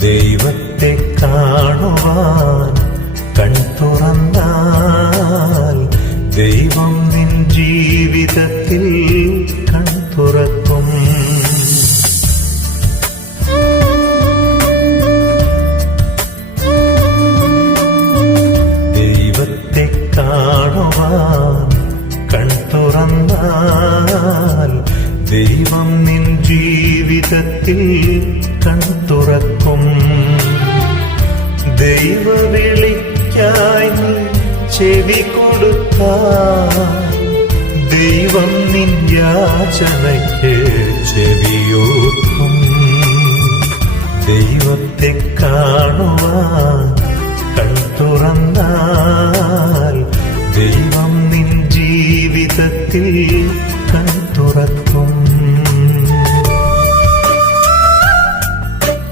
ദൈവത്തെ കാണുവാൻ കൺ തുറന്നാൽ ദൈവം നിൻ ജീവിതത്തിൽ കൺ തുറക്കും. ദൈവത്തെ കാണുവാൻ കൺ തുറന്നാൽ ദൈവം നിൻ ജീവിതത്തിൽ കൺ തുറക്കും. ദൈവവിളിക്കായി നീ ചെവി കൊടുത്ത ദൈവം നിൻ യാചനയ്ക്ക് ചെവിയോർക്കും ദൈവത്തെ കാണുവാൻ കൺ തുറന്നാൽ ദൈവം നിൻ ജീവിതത്തിൽ കൺ തുറക്കും.